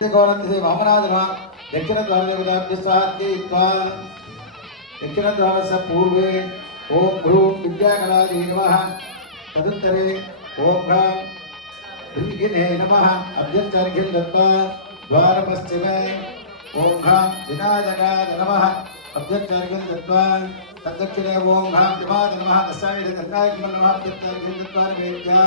త్రికోణి వామనాదిమ దక్షిణద్వారదేవతాభ్యస్వాద్యయుత్వా దక్షిణద్వారస్య పూర్వే ఓం భ్రూ విద్యాకళాదే నమ తదుత్తరే ఓం హ్రాం భృగినే నమ అభ్యంతర్ఘిల్ దత్వా ద్వారపశ్చిమే ఓం హ్రాం వినాయకాయ నమ అభ్యంతర్ఘిల్ దత్వా తద్దక్షిణే ఓం హ్రాం నమ దశాయుధ గంగాయ నమ అభ్యంతర్ఘిల్ దత్వా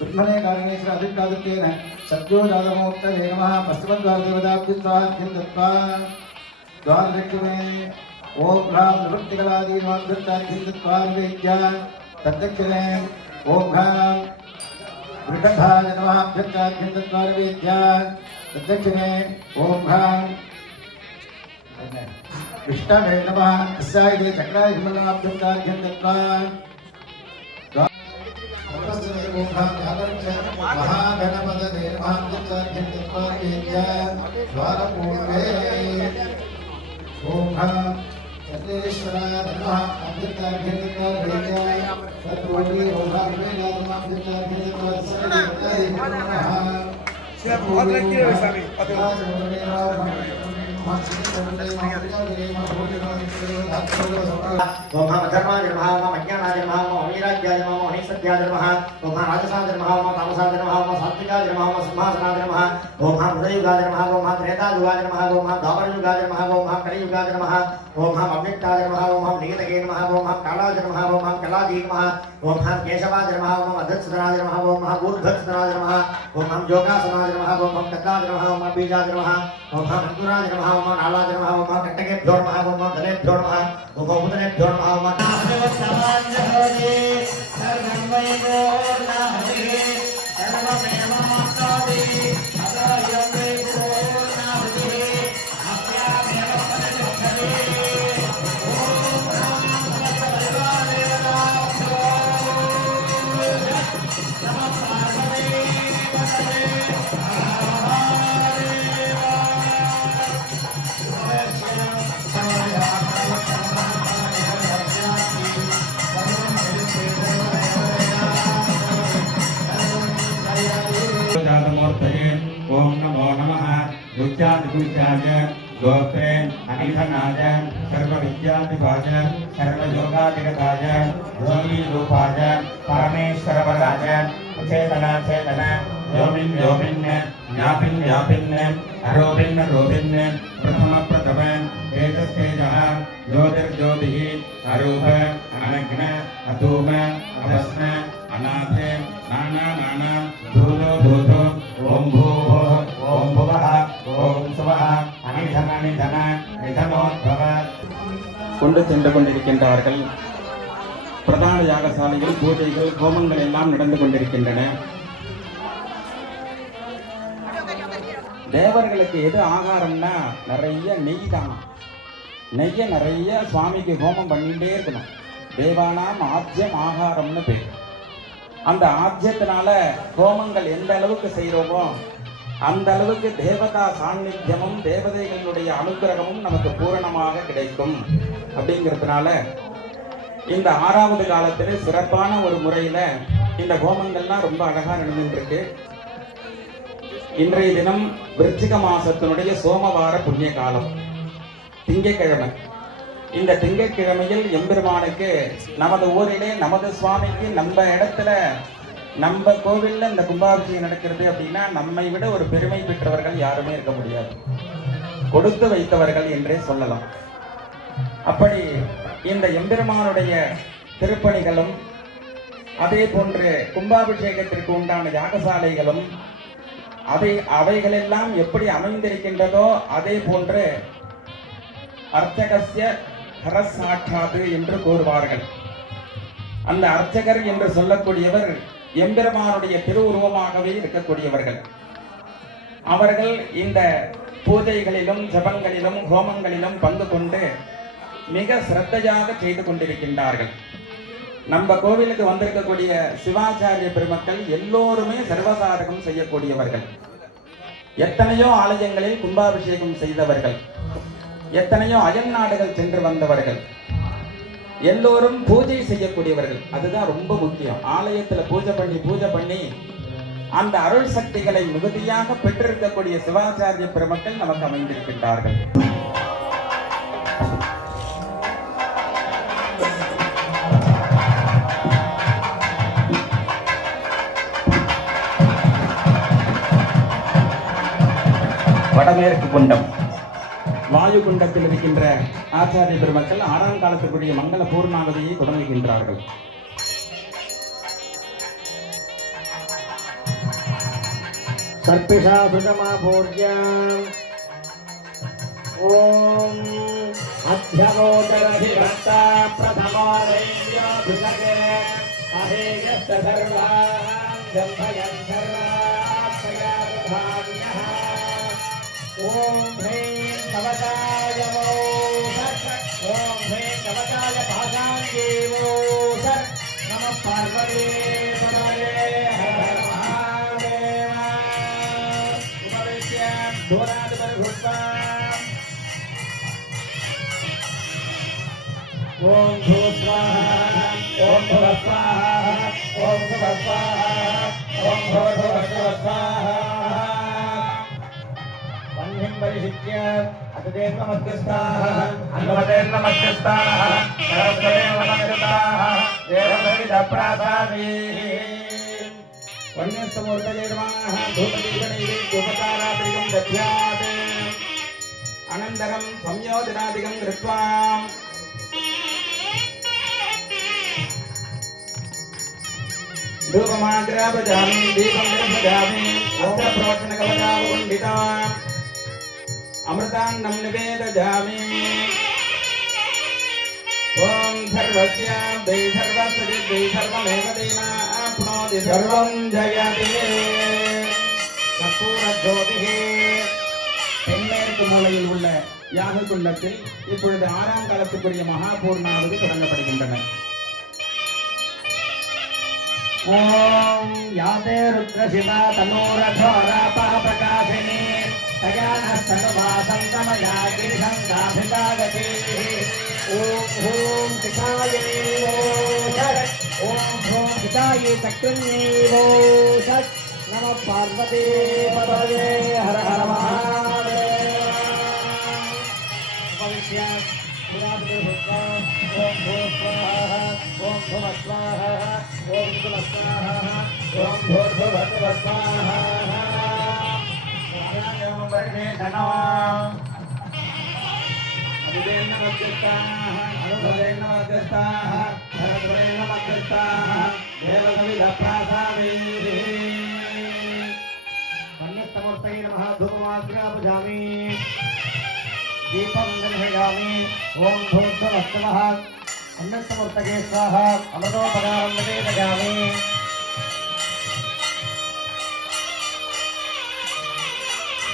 विद्मने कारणेश्वर अधिकादित्येन सद्यो जातमोत्तरे नमः पश्चिमद्वारदेवताभ्युत्वाभ्यं दत्त्वा द्वारलक्ष्मे ॐ ह्रां निवृत्तिकलादीनोद्धृत्ताभ्यं दत्त्वा निवेद्य तद्दक्षिणे ॐ ह्रां वृषभाय नमः अभ्युत्ताभ्यं दत्त्वा निवेद्य तद्दक्षिणे ॐ ह्रां विष्णवे नमः अस्याय चक्राय हिमलाभ्युत्ताभ्यं दत्त्वा महागणपत निर्माण द्वारपूर्वे ओम चंद्रेश्वराय नमः अमृताभिर्निर्भेदाय तत्वोगी ओभाग्वेन नमः अमृताभिर्निर्भेदाय नमः बहुत लड़की है स्वामी ओम हम धर्मा जन्मः ओम अज्ञाना जन्मः ओम अवीराज्या जन्मः ओम अनिसत्या जन्मः ओम हम राजसा जन्मः ओम तामसा जन्मः ओम सात्विका जन्मः ओम सिंहासना जन्मः ओम हम हृदयुगा जन्मः ओम हम त्रेतायुगा जन्मः ओम हम दावरयुगा जन्मः ओम हम कलियुगा जन्मः ओम हम अव्यक्ता जन्मः ओम हम निगतके नमः ओम हम काला जन्मः ओम हम कलादी नमः ओम हम केशवा जन्मः ओम हम अधत्सना जन्मः ओम हम ऊर्ध्वत्सना जन्मः ओम हम योगासना जन्मः ओम हम कदा जन्मः ओम हम बीजा जन्मः ओम हम अंकुरा जन्मः నమః ఓమ నాలాజ నమః ఓమ కంటకేభ్యో నమః ఓమ దళేభ్యో నమః ఓమ ఉపదనేభ్యో నమః ఓమ సర్వం వై గోర్ణ హరే ध्वज सर्वयोगाधिगध्वज योगिरूपाज परमेश्वरपदाज चेतना चेतन योमिन् योमिन् व्यापिन् व्यापिन् अरोपिन् रोपिन् प्रथम प्रथम एतस्तेजः ज्योतिर्ज्योतिः अरूप अनघ्न अधूम अभस्म अनाथे नाना नाना धूलो धूतो ओं भूभो ओं भुवः ओं सुवः अनिधन अनिधन கொண்டு சென்று கொண்டிருக்கின்றார்கள் பிரதான யாகசாலையில் பூஜைகள் ஹோமங்கள் எல்லாம் நடந்து கொண்டிருக்கின்றன தேவர்களுக்கு எது ஆகாரம்னா நிறைய நெய் தான் நெய்யை நிறைய சுவாமிக்கு ஹோமம் பண்ணிகிட்டே இருக்கணும் தேவானாம் ஆத்தியம் ஆகாரம்னு பேர் அந்த ஆத்தியத்தினால ஹோமங்கள் எந்த அளவுக்கு செய்கிறோமோ அந்த அளவுக்கு தேவதா சாநித்தியமும் தேவதைகளுடைய அனுகிரகமும் நமக்கு பூரணமாக கிடைக்கும் அப்படிங்கிறதுனால இந்த ஆறாவது காலத்தில் சிறப்பான ஒரு முறையில் இந்த ஹோமங்கள்லாம் ரொம்ப அழகாக நடந்துருக்கு இன்றைய தினம் விருச்சிக மாசத்தினுடைய சோமவார புண்ணிய காலம் திங்கக்கிழமை இந்த திங்கக்கிழமையில் எம்பெருமானுக்கு நமது ஊரிலே நமது சுவாமிக்கு நம்ம இடத்துல நம்ம கோவிலில் இந்த கும்பாபிஷேகம் நடக்கிறது அப்படின்னா நம்மை விட ஒரு பெருமை பெற்றவர்கள் யாருமே இருக்க முடியாது கொடுத்து வைத்தவர்கள் என்றே சொல்லலாம் அப்படி இந்த எம்பெருமானுடைய திருப்பணிகளும் அதே போன்று கும்பாபிஷேகத்திற்கு உண்டான யாகசாலைகளும் அதை அவைகளெல்லாம் எப்படி அமைந்திருக்கின்றதோ அதே போன்று அர்ச்சகசிய ஹரசாட்சாது என்று கூறுவார்கள் அந்த அர்ச்சகர் என்று சொல்லக்கூடியவர் எம்பெருமானுடைய திருவுருவமாகவே இருக்கக்கூடியவர்கள் அவர்கள் இந்த பூஜைகளிலும் ஜபங்களிலும் ஹோமங்களிலும் பங்கு கொண்டு மிக சிரத்தையாக செய்து கொண்டிருக்கின்றார்கள் நம்ம கோவிலுக்கு வந்திருக்கக்கூடிய சிவாச்சாரிய பெருமக்கள் எல்லோருமே சர்வசாதகம் செய்யக்கூடியவர்கள் எத்தனையோ ஆலயங்களில் கும்பாபிஷேகம் செய்தவர்கள் எத்தனையோ அயல் நாடுகள் சென்று வந்தவர்கள் எல்லோரும் பூஜை செய்யக்கூடியவர்கள் அதுதான் ரொம்ப முக்கியம் ஆலயத்தில் பூஜை பண்ணி பூஜை பண்ணி அந்த அருள் சக்திகளை மிகுதியாக பெற்றிருக்கக்கூடிய சிவாச்சாரிய பெருமக்கள் நமக்கு அமைந்திருக்கின்றார்கள் வடமேற்கு குண்டம் வாயு குண்டத்தில் இருக்கின்ற ஆச்சாரிய பெருமக்கள் ஆறாம் காலத்திற்குரிய மங்கள பூர்ணாவதியை தொடங்குகின்றார்கள் சர்பிஷா ஓம் அத்தியமோதரதிவர்த்தா சர்வாம் ஓம் ஹே कवचाय ओम हे कवचाय पाशाङ्गीवो सर नमः पार्वती पदये हर महादेव उपविश्य घोराधिपतिभूत्वा ओम भूस्वाहा ओम भवस्वाहा ओम भवस्वाहा ओम भवस्वाहा वह्निं परिशिक्य అగ్నిదేవ మధ్యస్థాః అన్నవదేవ మధ్యస్థాః సరస్వదేవ మధ్యస్థాః దేవదేవిద ప్రాసాదే వన్యస్తమూర్తయే నమః ధూపదీపనైవే ఉపకారాత్రికం దధ్యాత్ అనంతరం సంయోజనాదికం కృత్వా ధూపమాగ్రాపజామి దీపం గ్రహజామి అస్త్ర ప్రవచనకపదావ పండితా अमृतान्नं निवेदयामि ॐ सर्वस्यां दे सर्वस्य दे सर्वमेव देनाप्नोति सर्वं जयति கற்பூரஜோதிகே தென்மேற்கு மூலையில் உள்ள யாக குண்டத்தில் இப்பொழுது ஆறாம் காலத்துக்குரிய மகாபூர்ணாவது தொடங்கப்படுகின்றன ஓம் யாதே ருத்ரசிவா தனோரதோராபா मया गिरिशङ्काभिकागतिः ॐ ह्रूं पितायै ॐ ह्रूं पितायै चक्रन्यैवो षट् नमः पार्वते पदये हर हर महादेवविष्या ॐ भो स्वाहा ॐ भुव स्वाहा ॐ कुल स्वाहा ॐ भोर्भुवस्वाहा धनो हरिवेण मध्यस्थाः हरवरेण मध्यस्थाः हरवरेण मध्यस्थाः देवसमिधप्रासादैः वन्यस्तमस्तै नमः धूममास्त्रापजामि दीपं गृह्यामि ॐ धूर्धवस्तवः अन्नस्तमस्तके स्वाहा अमृतोपकारं भजामि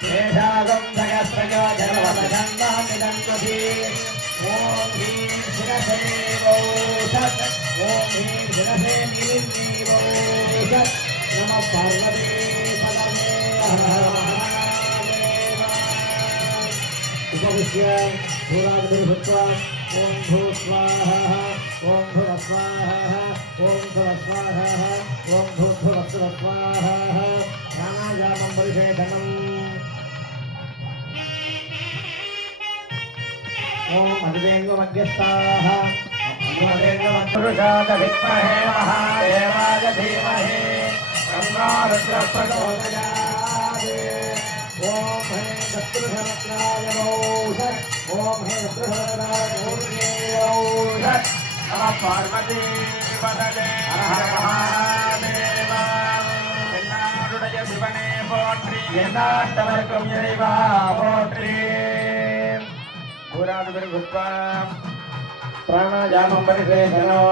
मेधागं जगप्रयोजनवदन्नामिदङ्कुभि ओम ह्रीं शिरसे वौषत् ॐ ह्रीं शिरसे निर्मीवौषत् नमः पार्वती पदमे उपविश्य भूराग्निर्भूत्वा ॐ भू स्वाहा ॐ भुरस्वाहा ॐ भुरस्वाहा ॐ भूभुरस्वस्वाहा प्राणायामं परिषेधनम् ओम मधुरेन्द्र मध्यस्थाः पुरुषाद विद्महे महादेवाय धीमहि ओम हे ओम हे शत्रुसहस्राय पार्वती पदले हर महादेवा எல்லாருடைய త్రిపురాధిపరిభుత్వా ప్రాణాయామం పరిశేషణం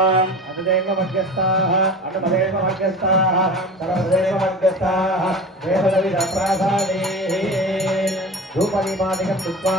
అతిదేవ మధ్యస్థాః అటుమదేవ మధ్యస్థాః సర్వదేవ మధ్యస్థాః దేవదవిద ప్రాధాదేహి ధూపనిమాదికం కృత్వా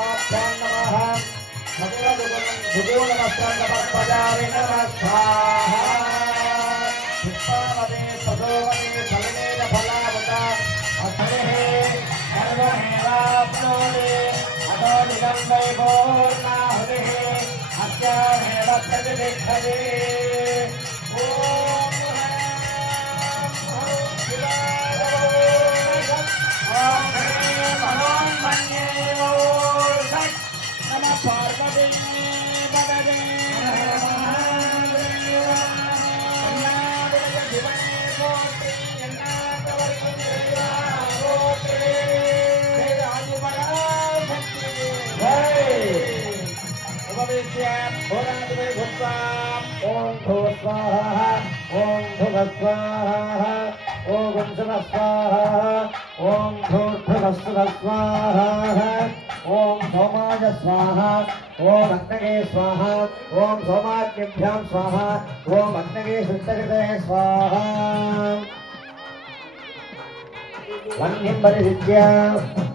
नमस्कार नमः भगवद्गुणं भुजो नमस्कार नमः पदारे नमस्कार पुष्पावने सदोवने फलनेन फलावता अथवे सर्वमेवाप्नोति अतो निदं वैभोर्णाहुतिः अत्यामेव प्रतिष्ठते स्वाहा ॐ भुव स्वाहा ॐ वंशव स्वाहा ॐ भूर्भुवस्व स्वाहा ॐ सोमाय स्वाहा ॐ अग्नगे स्वाहा ॐ सोमाग्निभ्यां स्वाहा ॐ अग्नगे शुद्धकृते स्वाहा वह्निं परिशिज्य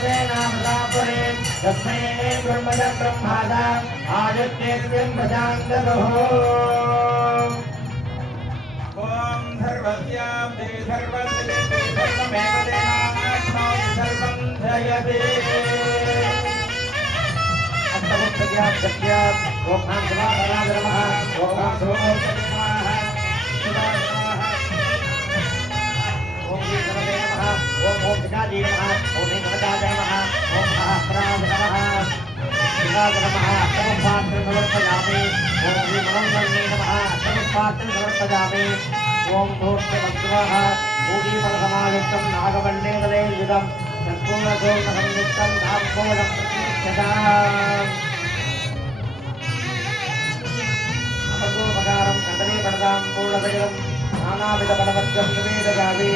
देवेनामदापुरे तस्मै ब्रह्मज ब्रह्मादा आदित्येभ्यं भजान् ददुः ॐ सर्वस्या सर्वमेव देवात्मा सर्वं जयते अन्तमुत्सज्ञात् सत्यात् ओम् नमः ओम पिशाजी नमः ओम हिंगवताय नमः ओम महाप्राज नमः शिवाज नमः सर्वपात्र समर्पयामि ओम विमलमन्ये नमः सर्वपात्र समर्पयामि ओम भोक्ते भक्तवः भूमि मलसमायुक्तं नागवण्डेगले युधं सम्पूर्णसौर्णसंयुक्तं नागोदं प्रतिष्ठता अमृतोपकारं कदलीपरदां पूर्णदयं नानाविधफलवद्गं निवेदयामि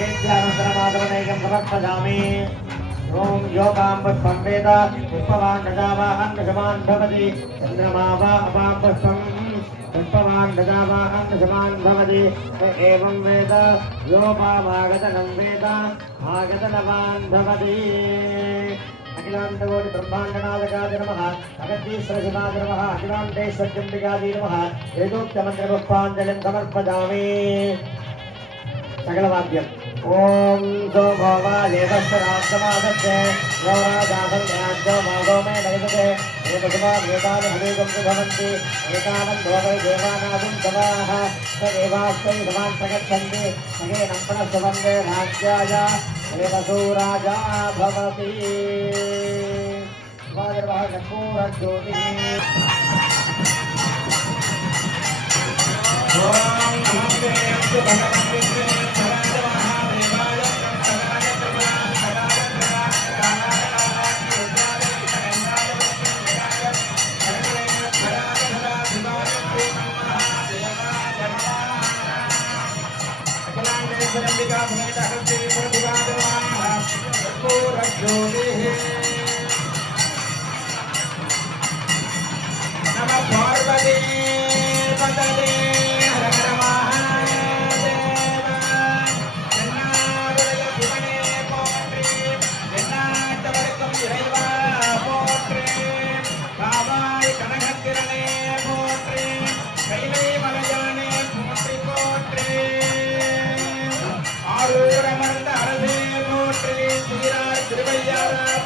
సర్వేభ్యామసరమాధవనైకం సమర్పజామి ఓం యోగాం పుష్పం వేద పుష్పవాన్ గజావాహన్ గజమాన్ భవతి చంద్రమా వా అపాం పుష్పం పుష్పవాన్ గజావాహన్ గజమాన్ భవతి ఏం వేద యోపామాగతనం వేద ఆగతనవాన్ భవతి అఖిలాండోడి బ్రహ్మాండనాథకాది నమ అగతీశ్వరశివాది నమ అఖిలాండేశ్వర్జంబికాది నమ ఏదోక్తమంత్రపుష్పాంజలిం సమర్పజామి सकलवाद्यम् ॐ सोमो वा देवश्वराब्दमादस्य गौराजासन्याग्गोमागो मे नयते एतस्मादेतानि हरेकं भवन्ति एतावन् भवै देवानादिं गवाः स देवास्मै भवान् प्रगच्छन्ति सगे नम्पणसुवन्दे राज्याय देवसूराजा भवति ोरज्योतिः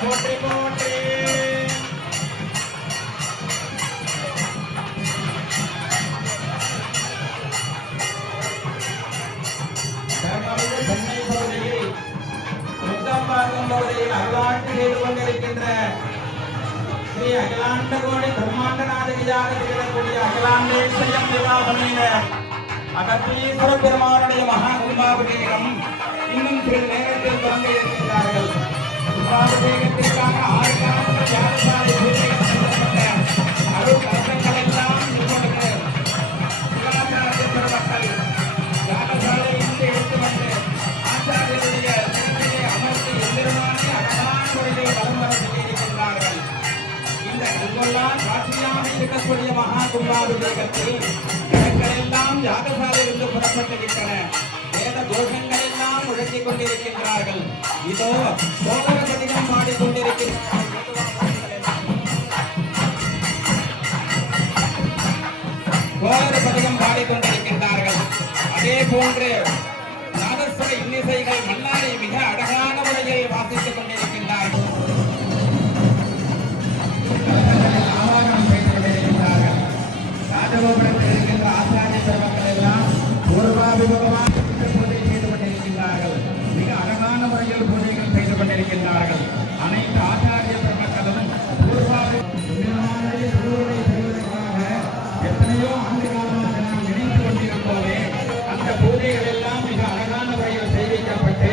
போற்றி போற்றி சென்னை பகுதியில் முத்தம்பாக்கம் பகுதியில் அகலாட்டு செய்து கொண்டிருக்கின்ற ஸ்ரீ அகிலாண்ட கோடி பிரம்மாண்ட நாடகியாக இருக்கக்கூடிய அகிலாண்டேஸ்வரம் விவாகமின்ற அகத்தீஸ்வர பெருமானுடைய மகா கும்பாபிஷேகம் இன்னும் சிறிது இருக்கக்கூடிய மகா கும்பாபிஷேகத்தில் எல்லாம் யாகசாலை இருந்து புறப்பட்டிருக்கின்றன வேத தோஷங்கள் நடத்திக் கொண்டிருக்கின்றார்கள் இதோ சோழ சதிகம் பாடிக்கொண்டிருக்கின்றார்கள் கோலர பதிகம் பாடிக்கொண்டிருக்கின்றார்கள் அதே போன்று நாதஸ்வர இன்னிசைகள் மன்னாரை மிக அழகான முறையில் வாசித்துக் கொண்டிருக்கின்றார்கள் ராஜகோபுரத்தில் இருக்கின்ற ஆசாரிய சிரமங்கள் எல்லாம் பூர்வாபிமுகமாக பூஜைகள் பூஜைகள் செய்து கொண்டிருக்கின்றார்கள் அனைத்து ஆச்சாரிய பெருமக்களும் எத்தனையோ ஆண்டு காலமாக நாம் நினைத்து கொண்டிருந்தோமே அந்த பூஜைகள் எல்லாம் மிக அழகான முறையில் செய்விக்கப்பட்டு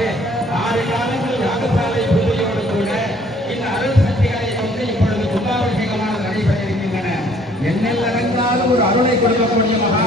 ஆறு காலங்கள் யாகசாலை பூஜையோடு கூட இந்த அருள் சக்திகளை கொண்டு இப்பொழுது கும்பாபிஷேகமானது நடைபெற இருக்கின்றன என்னெல்லாம் ஒரு அருளை கொடுக்கக்கூடிய மகா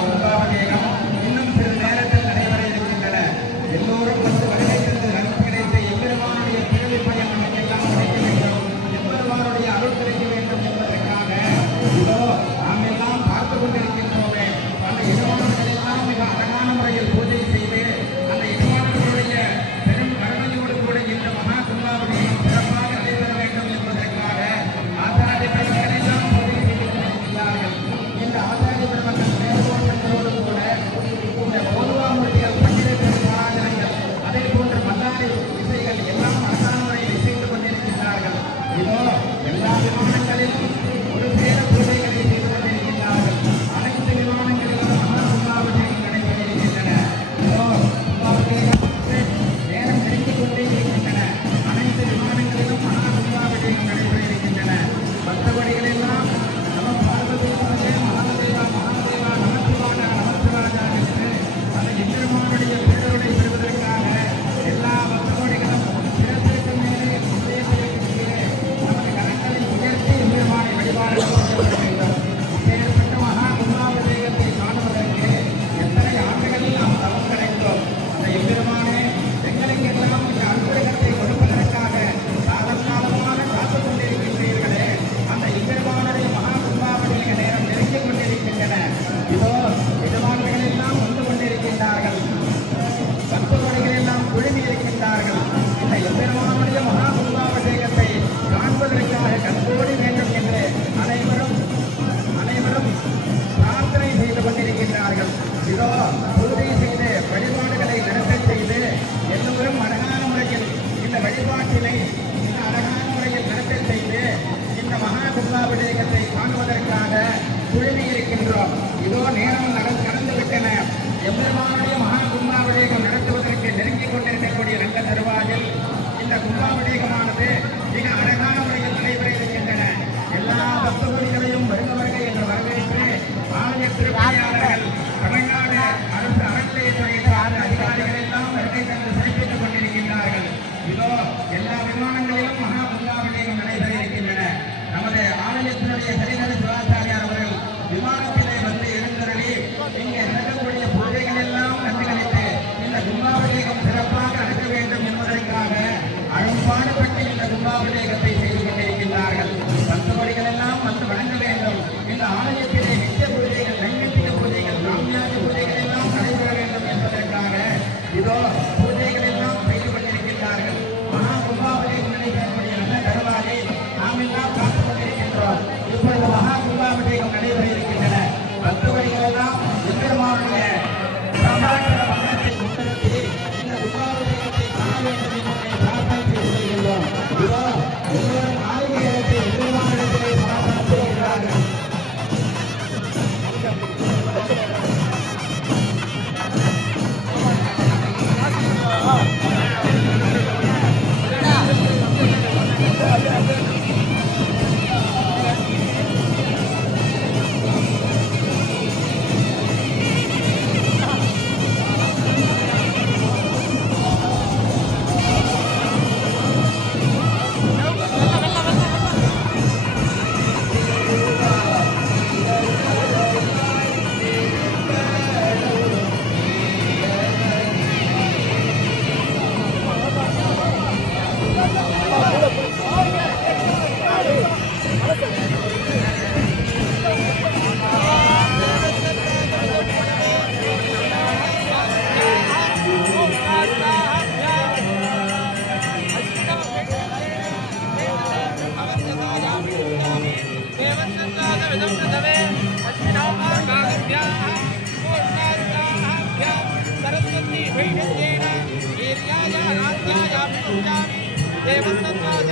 Yeah, what's up, y'all? Yeah, what's up,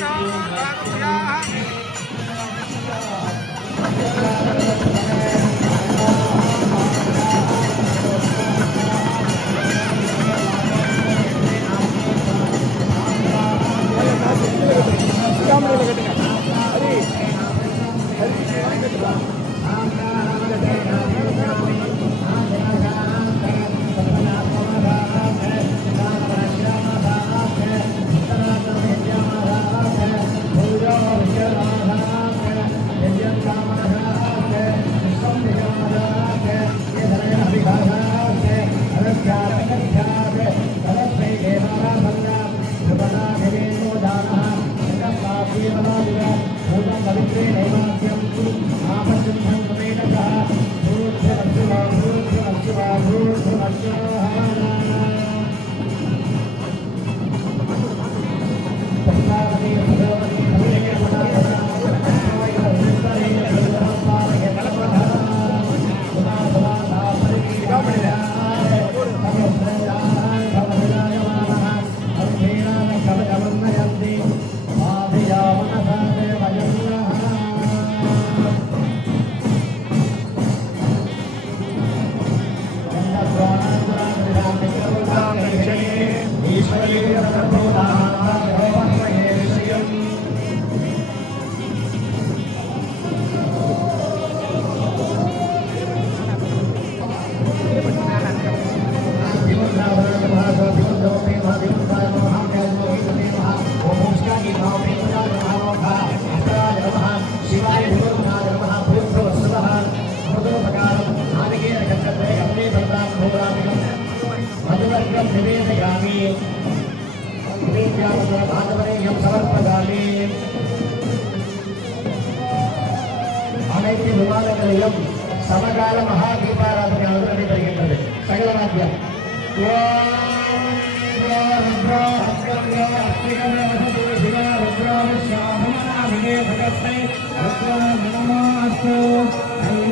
y'all? Yeah, what's up, y'all? ಭಗವಾನ್ ನಮಸ್ತು